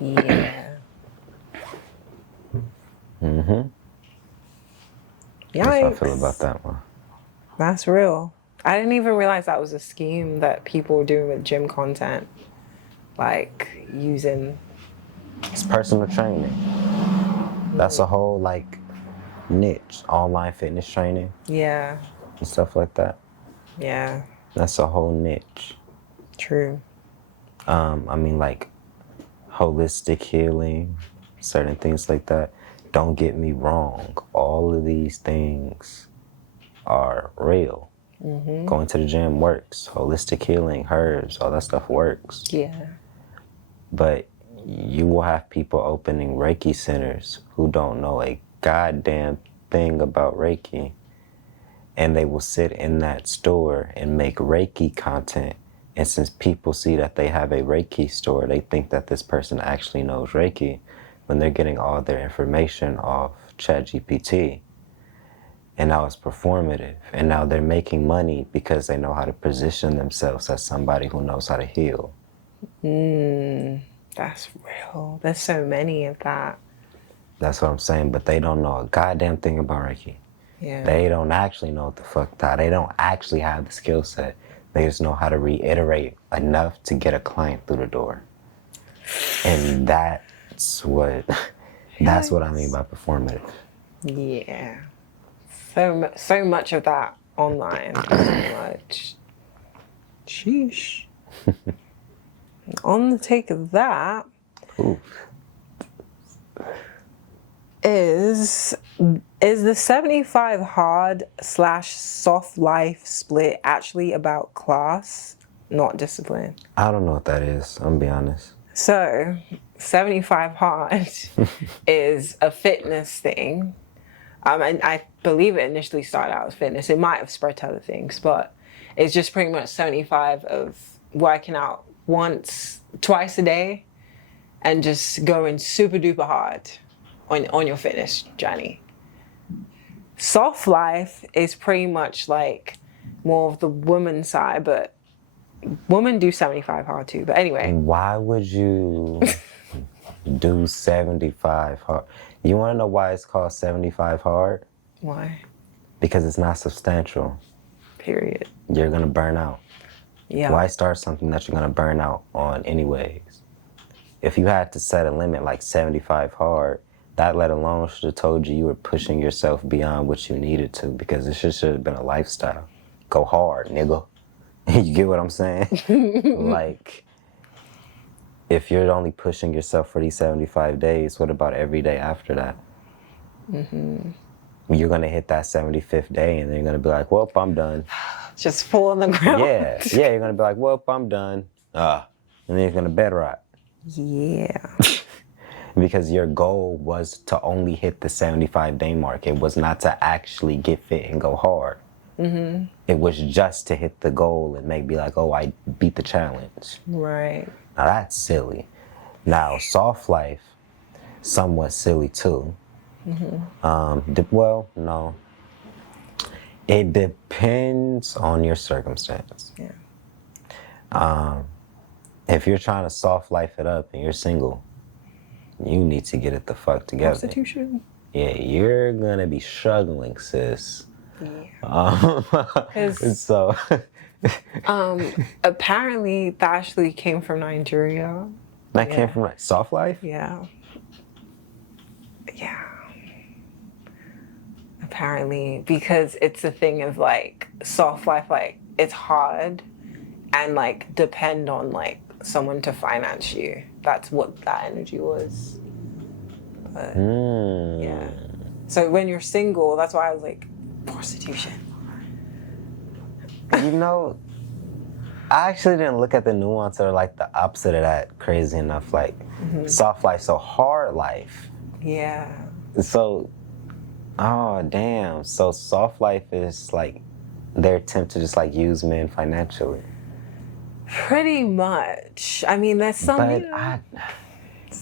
Yeah. Mm-hmm. Yikes. That's how I feel about that one. That's real. I didn't even realize that was a scheme that people were doing with gym content. Like, using... It's personal training. That's a whole, like, niche. Online fitness training. Yeah. And stuff like that. Yeah. That's a whole niche. True. I mean, like, holistic healing, certain things like that. Don't get me wrong. All of these things are real. Mm-hmm. Going to the gym works. Holistic healing, herbs, all that stuff works. Yeah. But you will have people opening Reiki centers who don't know a goddamn thing about Reiki. and they will sit in that store and make Reiki content. And since people see that they have a Reiki store, they think that this person actually knows Reiki when they're getting all their information off ChatGPT. And now it's performative. And now they're making money because they know how to position themselves as somebody who knows how to heal. That's real. There's so many of that. That's what I'm saying. But they don't know a goddamn thing about Reiki. Yeah. They don't actually know what the fuck that. They don't actually have the skill set. They just know how to reiterate enough to get a client through the door. And that's what I mean by performative. Yeah. So much of that online. So much. Sheesh. On the take of that, Ooh. is the 75 hard / soft life split actually about class, not discipline? I don't know what that is, I'm gonna be honest. So 75 hard is a fitness thing. And I believe it initially started out as fitness. It might have spread to other things, but it's just pretty much 75 of working out twice a day and just going super duper hard on your fitness journey. Soft life is pretty much like more of the woman side, but women do 75 hard too. But anyway. Why would you do 75 hard? You want to know why it's called 75 hard? Why? Because it's not substantial. Period. You're going to burn out. Yeah. Why start something that you're going to burn out on anyways? If you had to set a limit like 75 hard, that let alone should have told you were pushing yourself beyond what you needed to, because it should have been a lifestyle. Go hard, nigga. You get what I'm saying? Like, if you're only pushing yourself for these 75 days, what about every day after that? You're going to hit that 75th day and then you're going to be like, well, I'm done. Just fall on the ground. Yeah, you're going to be like, well, I'm done. And then you're going to bed rot. Yeah. Because your goal was to only hit the 75-day mark. It was not to actually get fit and go hard. It was just to hit the goal and maybe like, oh, I beat the challenge. Right. Now that's silly. Now soft life, somewhat silly too. Well, no. It depends on your circumstance. Yeah. If you're trying to soft life it up and you're single, you need to get it the fuck together. Prostitution. Yeah, you're gonna be struggling, sis. Yeah. So Apparently that actually came from Nigeria. that came from like soft life? Yeah. Yeah. Apparently, because it's a thing of like soft life, like it's hard and like depend on like someone to finance you. That's what that energy was. But yeah. So when you're single, that's why I was like, prostitution. You know, I actually didn't look at the nuance or like the opposite of that, crazy enough. Like soft life, so hard life. Yeah. So, oh damn. So soft life is like their attempt to just like use men financially. Pretty much. I mean, that's some. But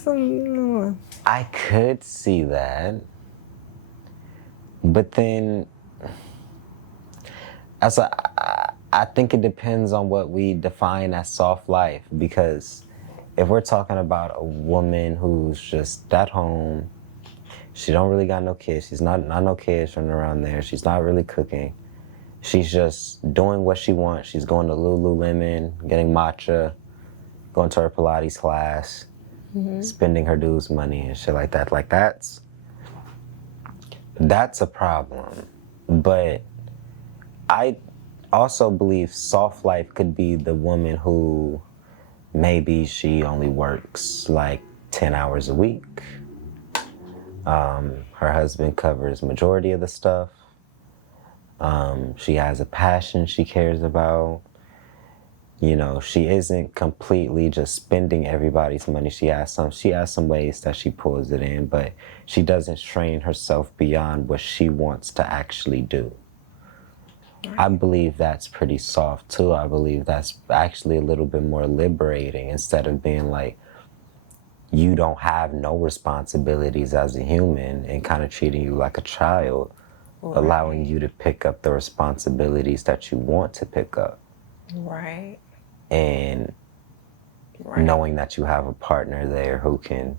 You know, I could see that. But then, I think it depends on what we define as soft life. Because if we're talking about a woman who's just at home, she don't really got no kids. She's not no kids running around there. She's not really cooking. She's just doing what she wants. She's going to Lululemon, getting matcha, going to her Pilates class, spending her dues money and shit like that. Like that's a problem. But I also believe soft life could be the woman who maybe she only works like 10 hours a week. Her husband covers majority of the stuff. She has a passion she cares about. You know, she isn't completely just spending everybody's money. She has some ways that she pulls it in, but she doesn't strain herself beyond what she wants to actually do. I believe that's pretty soft too. I believe that's actually a little bit more liberating instead of being like, you don't have no responsibilities as a human and kind of treating you like a child, allowing you to pick up the responsibilities that you want to pick up. Right. And knowing that you have a partner there who can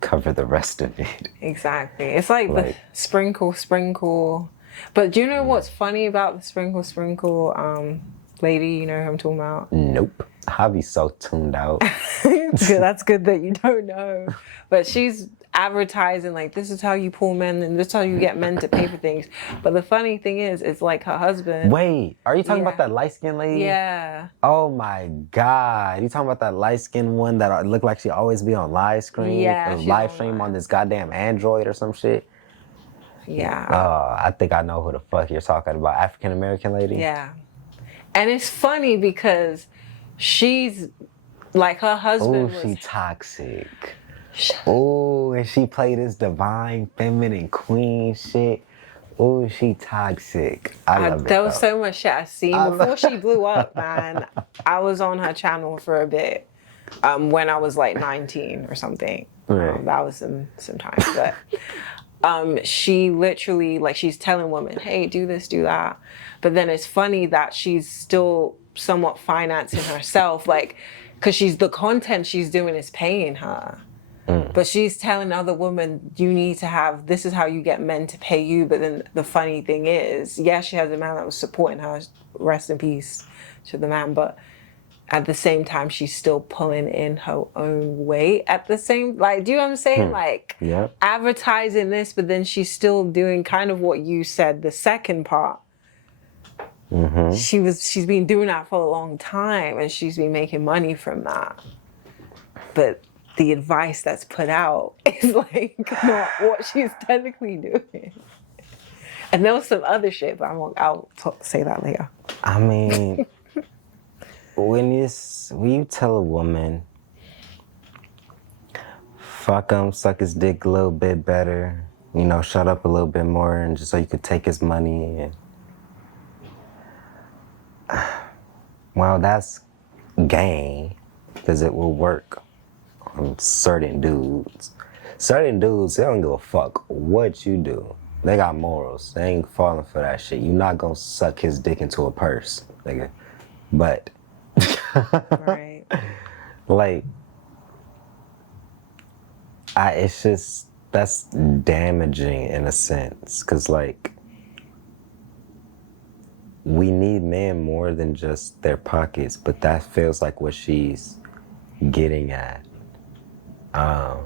cover the rest of it. Exactly. It's like the sprinkle. But do you know what's funny about the sprinkle lady? You know who I'm talking about? Nope. I'll be so tuned out. That's good that you don't know. But she's advertising like, this is how you pull men and this is how you get men to pay for things. But the funny thing is, it's like her husband. Wait, are you talking about that light-skinned lady? Yeah. Oh my God. You talking about that light-skinned one that looked like she always be on live screen? Yeah. Live stream on this goddamn Android or some shit? Yeah. I think I know who the fuck you're talking about. African-American lady? Yeah. And it's funny because she's like her husband. Oh, she toxic. Oh, and she played this divine feminine queen shit. Oh, she toxic. I love it. There was so much shit I seen before she blew up, man. I was on her channel for a bit when I was like 19 or something. Right. That was some time, but she literally, like, she's telling women, hey, do this, do that. But then it's funny that she's still somewhat financing herself, like, because the content she's doing is paying her. But she's telling other women, you need to have, this is how you get men to pay you. But then the funny thing is, yeah, she has a man that was supporting her, rest in peace to the man. But at the same time, she's still pulling in her own weight at the same, like, do you know what I'm saying? Like, advertising this, but then she's still doing kind of what you said, the second part. She's been doing that for a long time and she's been making money from that. But the advice that's put out is like not what she's technically doing. And there was some other shit, but I'll say that later. I mean, when you tell a woman, fuck him, suck his dick a little bit better, you know, shut up a little bit more, and just so you could take his money, and well, that's game, because it will work on certain dudes. Certain dudes, they don't give a fuck what you do. They got morals. They ain't falling for that shit. You're not gonna suck his dick into a purse, nigga. But, Right. like, it's just, that's damaging in a sense. Because, like, we need men more than just their pockets, but that feels like what she's getting at. I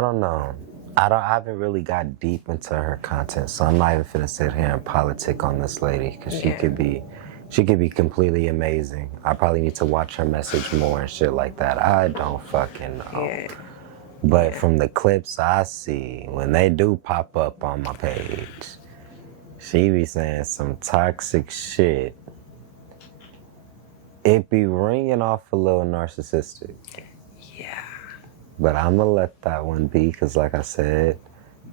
don't know. I haven't really got deep into her content, so I'm not even finna sit here and politic on this lady, because she could be completely amazing. I probably need to watch her message more and shit like that. I don't fucking know. Yeah. But from the clips I see, when they do pop up on my page, she be saying some toxic shit. It be ringing off a little narcissistic. Yeah. But I'm gonna let that one be, because like I said,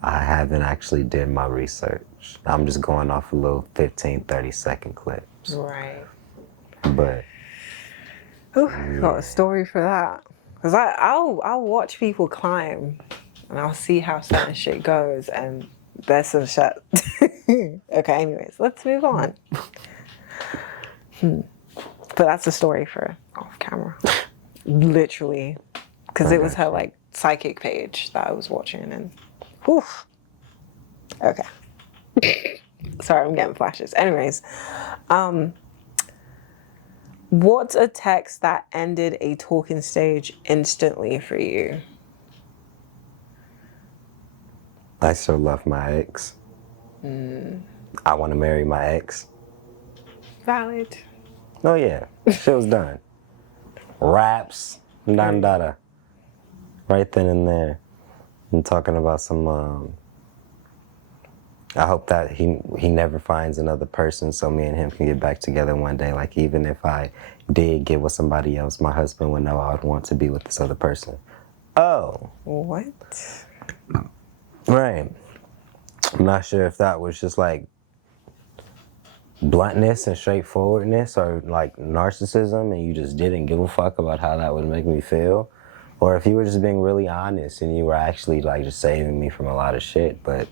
I haven't actually did my research. I'm just going off a little 15, 30-second clips. Right. But Got a story for that. Because I'll watch people climb and I'll see how certain shit goes, and there's some shit. Okay, anyways, let's move on. But that's a story for off camera. Literally. Because it was her, like, psychic page that I was watching, and whew. Okay. Sorry, I'm getting flashes. Anyways, what's a text that ended a talking stage instantly for you? I still love my ex. I want to marry my ex. Valid. Oh yeah, shit was done. Raps, dada. Right then and there. I'm talking about some, I hope that he never finds another person so me and him can get back together one day. Like, even if I did get with somebody else, my husband would know I would want to be with this other person. Oh. What? Right. I'm not sure if that was just like bluntness and straightforwardness or like narcissism and you just didn't give a fuck about how that would make me feel, or if you were just being really honest and you were actually like just saving me from a lot of shit. But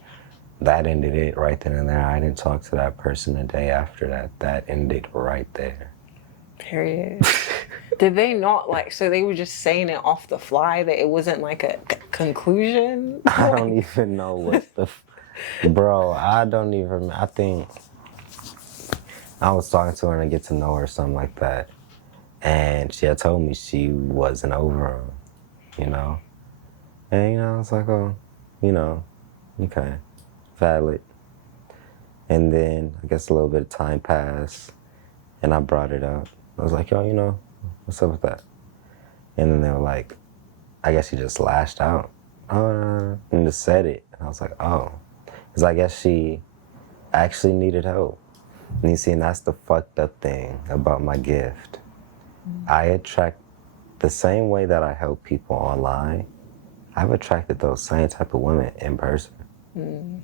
that ended it right then and there. I didn't talk to that person the day after that. That ended right there. Period. Did they not like, so they were just saying it off the fly, that it wasn't like a conclusion? I don't even know what the bro, I don't even, I think I was talking to her and get to know her or something like that. And she had told me she wasn't over him, you know? And, you know, I was like, oh, you know, okay, valid. And then I guess a little bit of time passed and I brought it up. I was like, yo, you know, what's up with that? And then they were like, I guess she just lashed out. Oh, and just said it. And I was like, oh. Because I guess she actually needed help. And you see, and that's the fucked up thing about my gift. I attract the same way that I help people online. I've attracted those same type of women in person.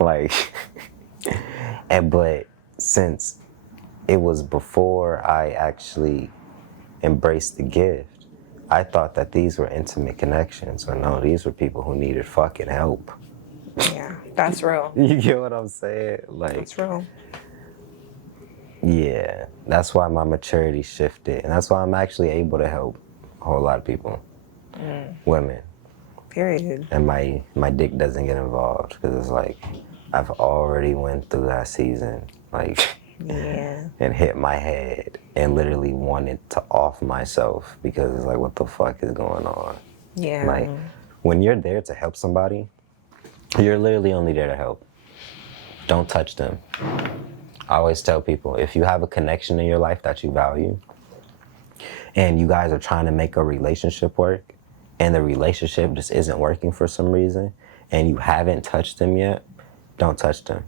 Like, but since it was before I actually embraced the gift, I thought that these were intimate connections. Or no, these were people who needed fucking help. Yeah, that's real. You get what I'm saying? Like, That's real. yeah, that's why my maturity shifted. And that's why I'm actually able to help a whole lot of people. Women. Period. And my dick doesn't get involved because it's like, I've already went through that season. Like, Yeah. and hit my head and literally wanted to off myself because it's like, what the fuck is going on? Yeah. Like, when you're there to help somebody, you're literally only there to help. Don't touch them. I always tell people, if you have a connection in your life that you value and you guys are trying to make a relationship work and the relationship just isn't working for some reason and you haven't touched them yet, don't touch them.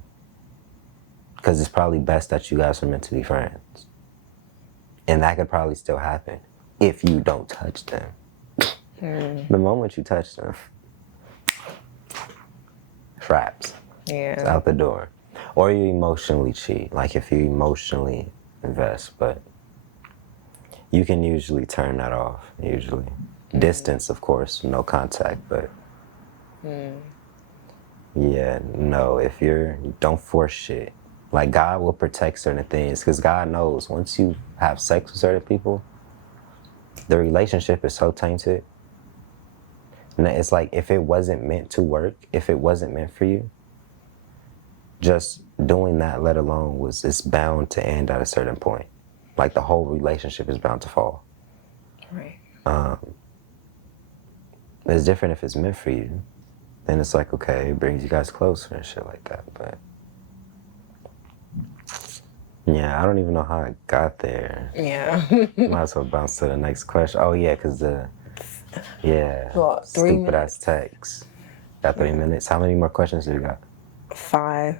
Because it's probably best that you guys are meant to be friends. And that could probably still happen if you don't touch them. The moment you touch them, traps. Yeah. It's out the door. Or you emotionally cheat, like if you emotionally invest, but you can usually turn that off, usually. Distance, of course, no contact, but yeah, no, if don't force shit. Like, God will protect certain things, because God knows once you have sex with certain people, the relationship is so tainted. And it's like, if it wasn't meant to work, if it wasn't meant for you, just doing that, let alone, it's bound to end at a certain point. Like, the whole relationship is bound to fall. Right. It's different if it's meant for you. Then it's like, okay, it brings you guys closer and shit like that. But yeah, I don't even know how I got there. Yeah. Might as well bounce to the next question. Oh yeah, because What, 3 stupid minutes? ass text. Got 3 minutes. How many more questions do you got? 5.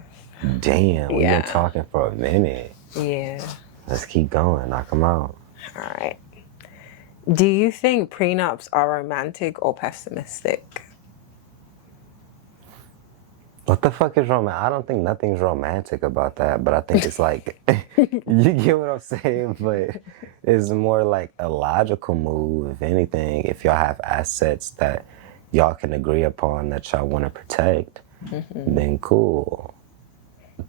Damn, we've Yeah. been talking for a minute. Yeah. Let's keep going. Knock them out. All right. Do you think prenups are romantic or pessimistic? What the fuck is romantic? I don't think nothing's romantic about that, but I think it's like, you get what I'm saying? But it's more like a logical move, if anything. If y'all have assets that y'all can agree upon that y'all want to protect, then cool.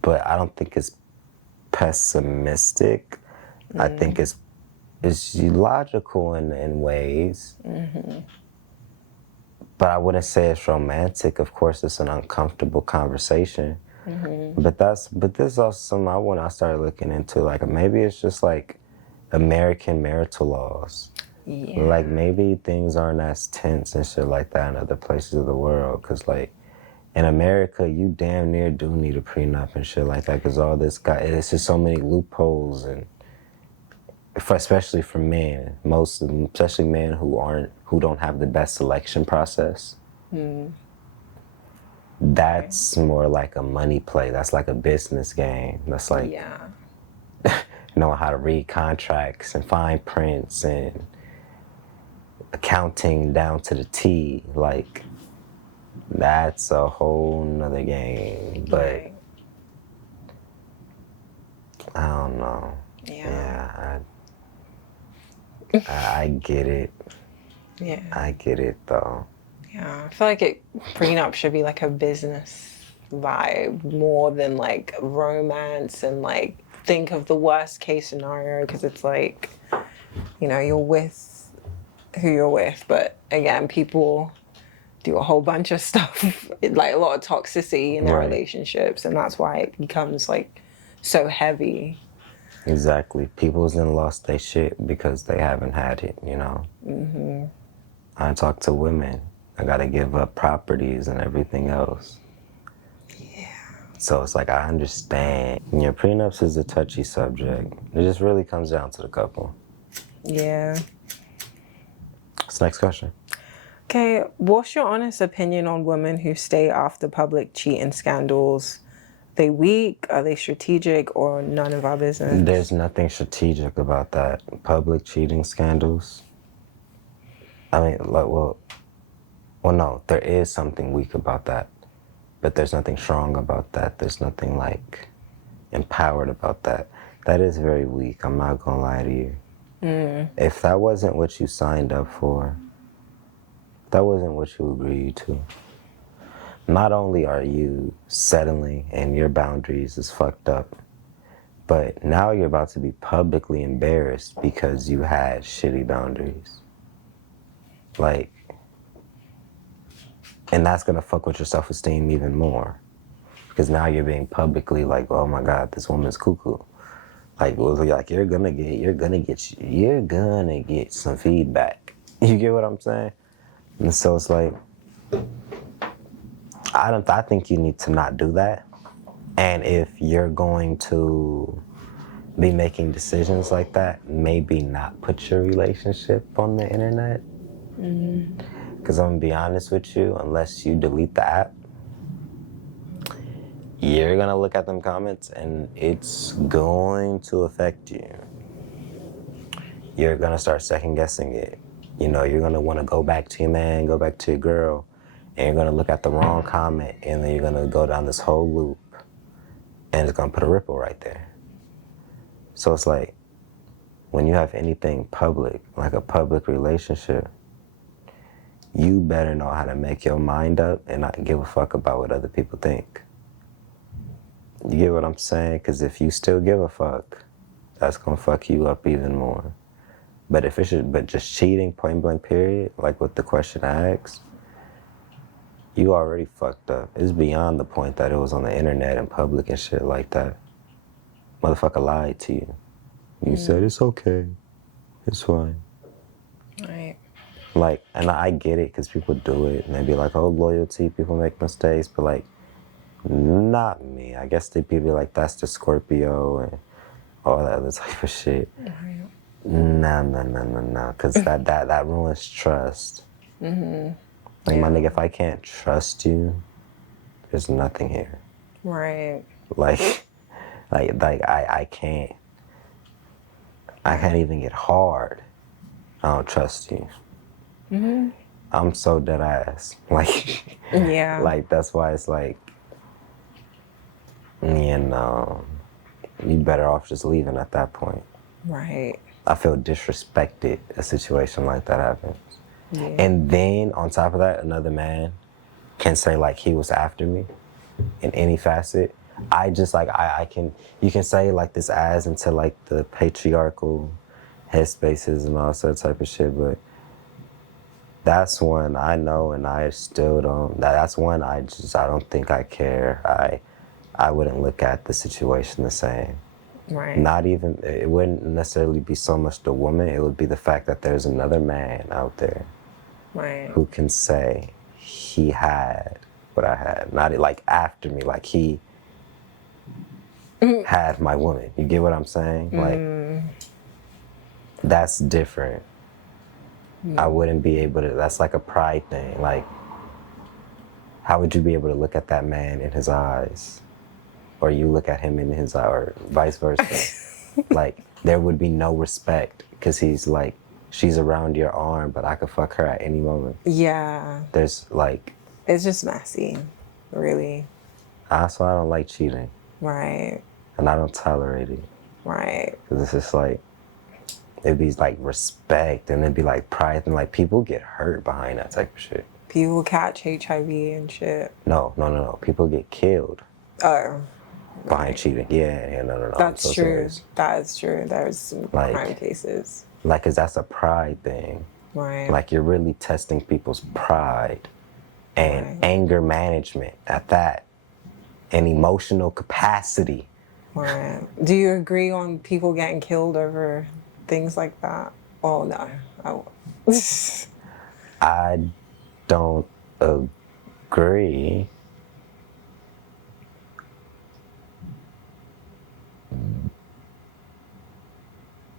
But I don't think it's pessimistic. I think it's logical in ways. But I wouldn't say it's romantic. Of course, it's an uncomfortable conversation. But this is also something I want to start looking into. Like, maybe it's just like American marital laws. Yeah. Like, maybe things aren't as tense and shit like that in other places of the world. Because, like, in America, you damn near do need a prenup and shit like that. Because all this it's just so many loopholes, and especially for men, especially men who don't have the best selection process. That's more like a money play. That's like a business game. That's like, Yeah. knowing how to read contracts and fine prints and accounting down to the T. Like, that's a whole nother game. But Right. I don't know. Yeah. I get it. Yeah. I get it though. Yeah. I feel like prenup should be like a business vibe more than like romance and like think of the worst case scenario because it's like, you know, you're with who you're with, but again, people do a whole bunch of stuff, like a lot of toxicity in their Right. relationships, and that's why it becomes like so heavy. Exactly. People's done lost their shit because they haven't had it, you know. Mm-hmm. I talk to women. I gotta give up properties and everything else. Yeah. So it's like, I understand. Yeah, prenups is a touchy subject. It just really comes down to the couple. Yeah. What's the next question? Okay, what's your honest opinion on women who stay after public cheating scandals? They weak? Are they strategic? Or none of our business? There's nothing strategic about that. Public cheating scandals. I mean, like, well, no, there is something weak about that. But there's nothing strong about that. There's nothing, like, empowered about that. That is very weak. I'm not gonna lie to you. If that wasn't what you signed up for, that wasn't what you agreed to, not only are you settling and your boundaries is fucked up, but now you're about to be publicly embarrassed because you had shitty boundaries. Like, and that's gonna fuck with your self-esteem even more. Because now you're being publicly like, oh my God, this woman's cuckoo. Like, you're gonna get some feedback. You get what I'm saying? And so it's like, I think you need to not do that. And if you're going to be making decisions like that, maybe not put your relationship on the internet. Because I'm gonna be honest with you, unless you delete the app, you're gonna look at them comments and it's going to affect you. You're gonna start second guessing it. You know, you're gonna wanna go back to your man, go back to your girl, and you're gonna look at the wrong comment, and then you're gonna go down this whole loop, and it's gonna put a ripple right there. So it's like, when you have anything public, like a public relationship, you better know how to make your mind up and not give a fuck about what other people think. You get what I'm saying? Because if you still give a fuck, that's gonna fuck you up even more. But if it's just cheating, point blank period, like what the question asks, you already fucked up. It's beyond the point that it was on the internet and public and shit like that. Motherfucker lied to you. You said it's okay, it's fine. Right. Like, and I get it because people do it and they be like, oh, loyalty, people make mistakes, but like, not me. I guess they be like, that's the Scorpio and all that other type of shit. Right. No, because that ruins trust. Like, my nigga, if I can't trust you, there's nothing here. Right. Like I can't even get hard. I don't trust you. I'm so dead ass. Like, Yeah. like that's why it's like, you know, you better off just leaving at that point. Right. I feel disrespected a situation like that happens. Yeah. And then on top of that, another man can say like he was after me in any facet. I just like, you can say like this as into like the patriarchal headspaces and all that type of shit, but that's one I know and I still don't, that's one I don't think I care. I wouldn't look at the situation the same. Right. Not even, it wouldn't necessarily be so much the woman, it would be the fact that there's another man out there Right. who can say he had what I had. Not like after me, like he had my woman. You get what I'm saying? Like, that's different. I wouldn't be able to, that's like a pride thing. Like, how would you be able to look at that man in his eyes? Or you look at him in his eye, or vice versa. Like, there would be no respect because he's like, she's around your arm, but I could fuck her at any moment. Yeah. There's like, It's just messy, really. Also, I don't like cheating. Right. And I don't tolerate it. Right. Because it's just like, it'd be like respect and it'd be like pride and like people get hurt behind that type of shit. People catch HIV and shit. No. People get killed Oh. behind cheating. Yeah, no. That's so true. serious. That is true. There's some crime cases. Like, cause that's a pride thing. Right. Like you're really testing people's pride and anger management at that and emotional capacity. Right. Do you agree on people getting killed over things like that? Oh, no. I don't agree.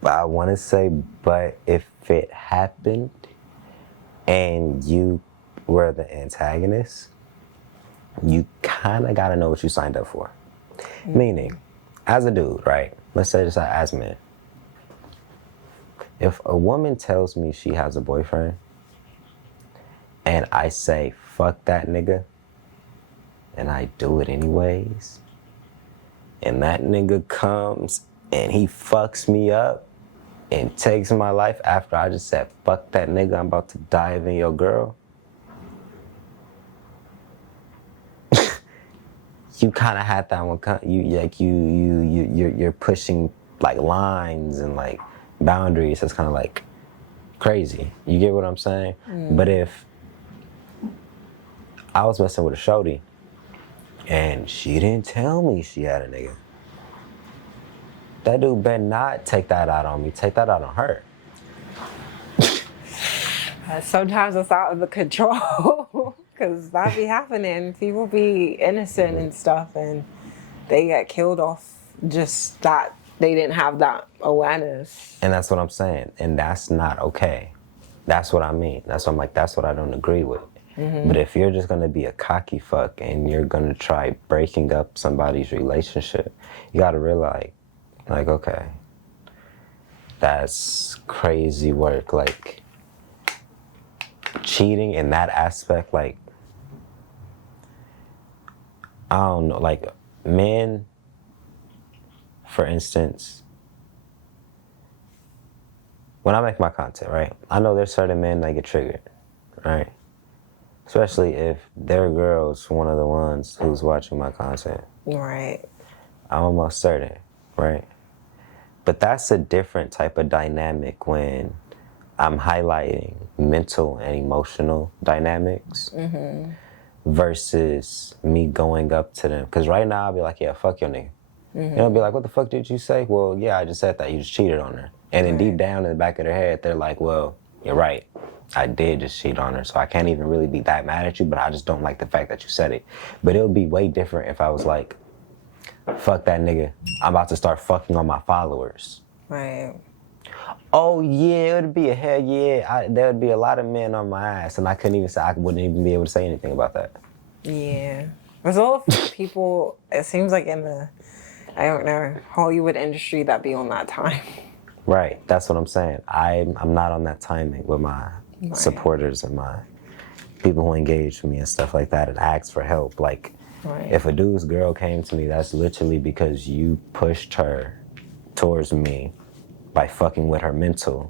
I want to say, but if it happened and you were the antagonist, you kind of got to know what you signed up for. Mm-hmm. Meaning, as a dude, right? Let's say just as men. If a woman tells me she has a boyfriend and I say, fuck that nigga, and I do it anyways, and that nigga comes and he fucks me up and takes my life after I just said, fuck that nigga, I'm about to dive in your girl, you kind of had that one. You're pushing like lines and like boundaries. It's kind of like crazy. You get what I'm saying? Mm. But if I was messing with a shorty and she didn't tell me she had a nigga, that dude better not take that out on me. Take that out on her. Sometimes it's out of the control. Because that be happening. People be innocent and stuff, and they get killed off just that they didn't have that awareness. And that's what I'm saying. And that's not okay. That's what I mean. That's what I'm like, that's what I don't agree with. Mm-hmm. But if you're just going to be a cocky fuck and you're going to try breaking up somebody's relationship, you got to realize, like, okay, that's crazy work. Like, cheating in that aspect, like, I don't know, like men, for instance, when I make my content, right, I know there's certain men that get triggered, right? Especially if their girl's one of the ones who's watching my content. Right. I'm almost certain, right? But that's a different type of dynamic when I'm highlighting mental and emotional dynamics. Mm-hmm. Versus me going up to them. Because right now I'll be like, yeah, fuck your nigga. Mm-hmm. And they'll be like, what the fuck did you say? Well, yeah, I just said that. You just cheated on her. And then deep down in the back of their head, they're like, well, you're right. I did just cheat on her. So I can't even really be that mad at you, but I just don't like the fact that you said it. But it would be way different if I was like, fuck that nigga. I'm about to start fucking on my followers. Right. Oh, yeah, it would be a hell yeah. There would be a lot of men on my ass, and I couldn't even say, I wouldn't even be able to say anything about that. Yeah. There's a lot of people, it seems like in the, I don't know, Hollywood industry that be on that time. Right. That's what I'm saying. I'm not on that timing with my supporters and my people who engage with me and stuff like that and ask for help. Like, if a dude's girl came to me, that's literally because you pushed her towards me by fucking with her mental